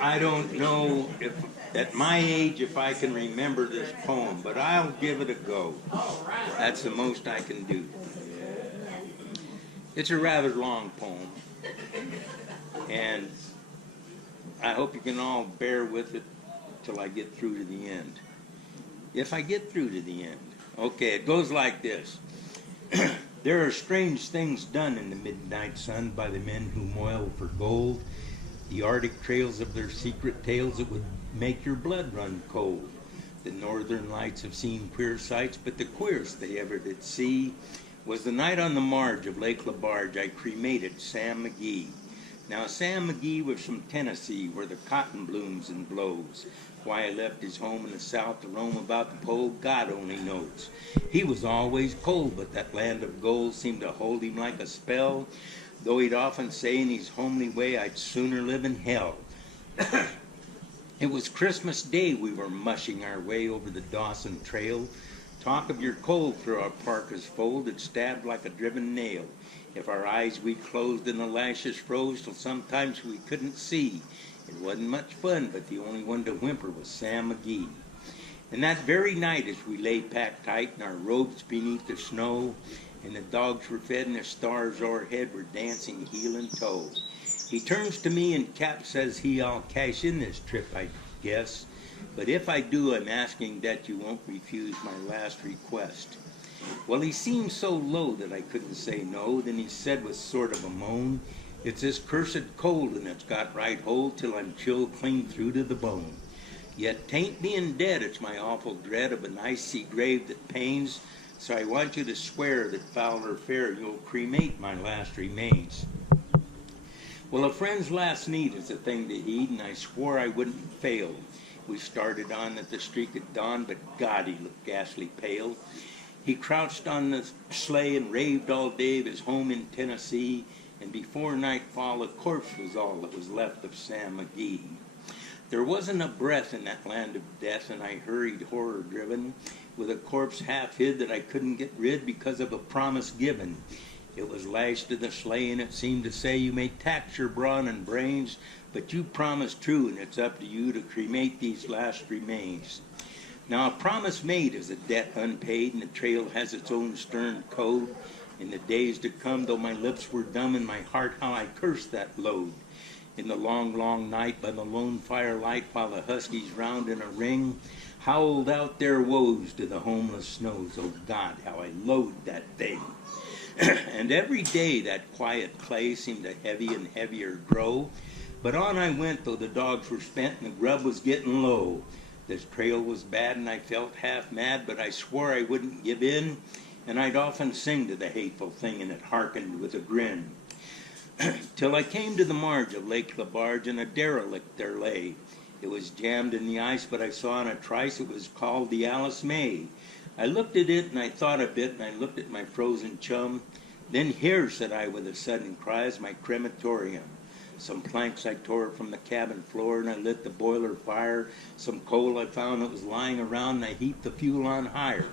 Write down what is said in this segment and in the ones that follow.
I don't know if, at my age, if I can remember this poem, but I'll give it a go. That's the most I can do. It's a rather long poem, and I hope you can all bear with it till I get through to the end. If I get through to the end. Okay, it goes like this. There are strange things done in the midnight sun by the men who moil for gold, the Arctic trails of their secret tales that would make your blood run cold. The northern lights have seen queer sights, but the queerest they ever did see was the night on the marge of Lake LaBarge I cremated Sam McGee. Now Sam McGee was from Tennessee, where the cotton blooms and blows. Why he left his home in the south to roam about the pole, God only knows. He was always cold, but that land of gold seemed to hold him like a spell, though he'd often say in his homely way, I'd sooner live in hell. It was Christmas Day we were mushing our way over the Dawson Trail. Talk of your cold through our parka's fold, it stabbed like a driven nail. If our eyes we closed and the lashes froze till sometimes we couldn't see. It wasn't much fun, but the only one to whimper was Sam McGee. And that very night as we lay packed tight in our robes beneath the snow, and the dogs were fed and the stars o'erhead were dancing heel and toe, he turns to me and Cap says I'll cash in this trip, I guess. But if I do, I'm asking that you won't refuse my last request. Well, he seemed so low that I couldn't say no. Then he said with sort of a moan, it's this cursed cold and it's got right hold till I'm chilled clean through to the bone. Yet 'tain't being dead, it's my awful dread of an icy grave that pains. So I want you to swear that foul or fair you'll cremate my last remains. Well, a friend's last need is a thing to heed, and I swore I wouldn't fail. We started on at the streak of dawn, but God, he looked ghastly pale. He crouched on the sleigh and raved all day of his home in Tennessee, and before nightfall a corpse was all that was left of Sam McGee. There wasn't a breath in that land of death, and I hurried horror-driven, with a corpse half hid that I couldn't get rid because of a promise given. It was lashed to the sleigh, and it seemed to say, you may tax your brawn and brains, but you promised true, and it's up to you to cremate these last remains. Now, a promise made is a debt unpaid, and the trail has its own stern code. In the days to come, though my lips were dumb, in my heart how I cursed that load. In the long, long night by the lone firelight, while the huskies round in a ring howled out their woes to the homeless snows, oh God, how I loathed that thing. And every day that quiet clay seemed to heavy and heavier grow. But on I went, though the dogs were spent and the grub was getting low. This trail was bad and I felt half mad, but I swore I wouldn't give in. And I'd often sing to the hateful thing, and it hearkened with a grin. Till I came to the marge of Lake LaBarge, and a derelict there lay. It was jammed in the ice, but I saw in a trice it was called the Alice May. I looked at it, and I thought a bit, and I looked at my frozen chum. Then here, said I with a sudden cry, is my crematorium. Some planks I tore from the cabin floor, and I lit the boiler fire. Some coal I found that was lying around, and I heaped the fuel on higher.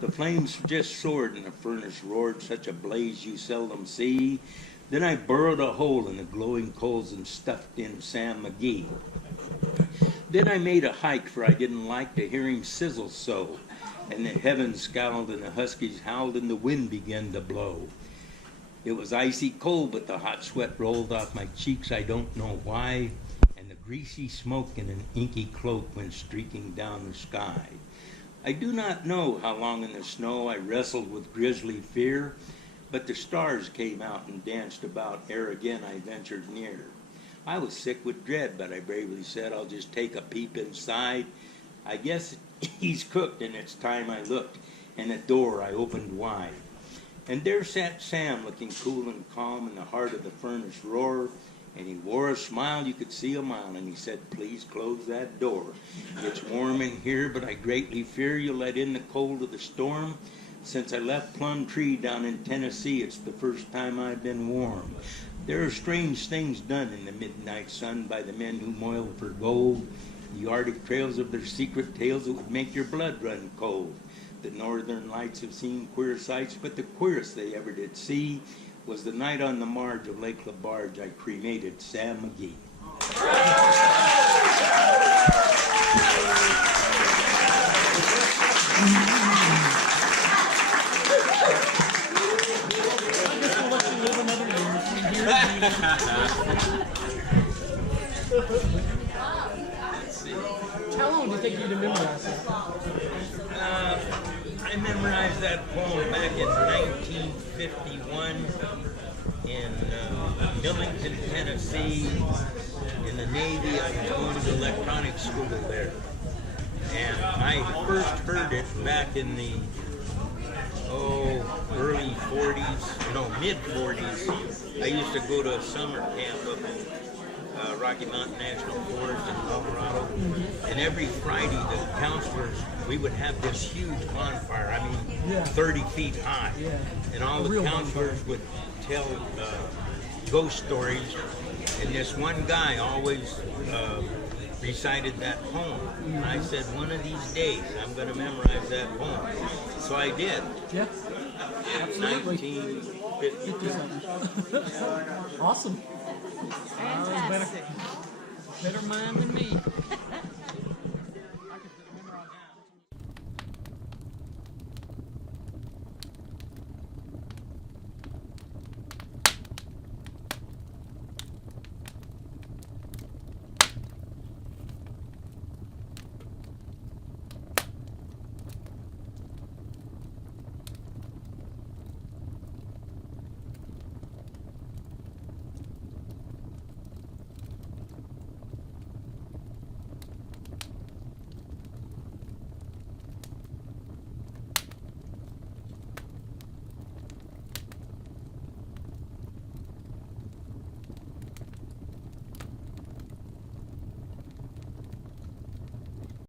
The flames just soared, and the furnace roared, such a blaze you seldom see. Then I burrowed a hole in the glowing coals and stuffed in Sam McGee. Then I made a hike, for I didn't like to hear him sizzle so. And the heavens scowled, and the huskies howled, and the wind began to blow. It was icy cold, but the hot sweat rolled off my cheeks, I don't know why, and the greasy smoke in an inky cloak went streaking down the sky. I do not know how long in the snow I wrestled with grisly fear, but the stars came out and danced about ere again I ventured near. I was sick with dread, but I bravely said, I'll just take a peep inside. I guess he's cooked, and it's time I looked, and the door I opened wide. And there sat Sam, looking cool and calm in the heart of the furnace roar, and he wore a smile you could see a mile, and he said, please close that door. It's warm in here, but I greatly fear you'll let in the cold of the storm. Since I left Plum Tree down in Tennessee, it's the first time I've been warm. There are strange things done in the midnight sun by the men who moil for gold, the Arctic trails of their secret tales that would make your blood run cold. The northern lights have seen queer sights, but the queerest they ever did see was the night on the marge of Lake LaBarge I cremated Sam McGee. Let's see. How long did it take you to memorize that? I memorized that poem back in 1951 in Millington, Tennessee. In the Navy, I was going to electronic school there. And I first heard it back in the early 40s, no, mid 40s. I used to go to a summer camp up in Rocky Mountain National Forest in Colorado. And every Friday, the counselors, we would have this huge bonfire, I mean, 30 feet high. Yeah. And all the counselors would tell ghost stories. And this one guy always recited that poem. And I said, one of these days, I'm going to memorize that poem. So I did. Yeah. Absolutely. 1950. Awesome. Fantastic. Better mind than me.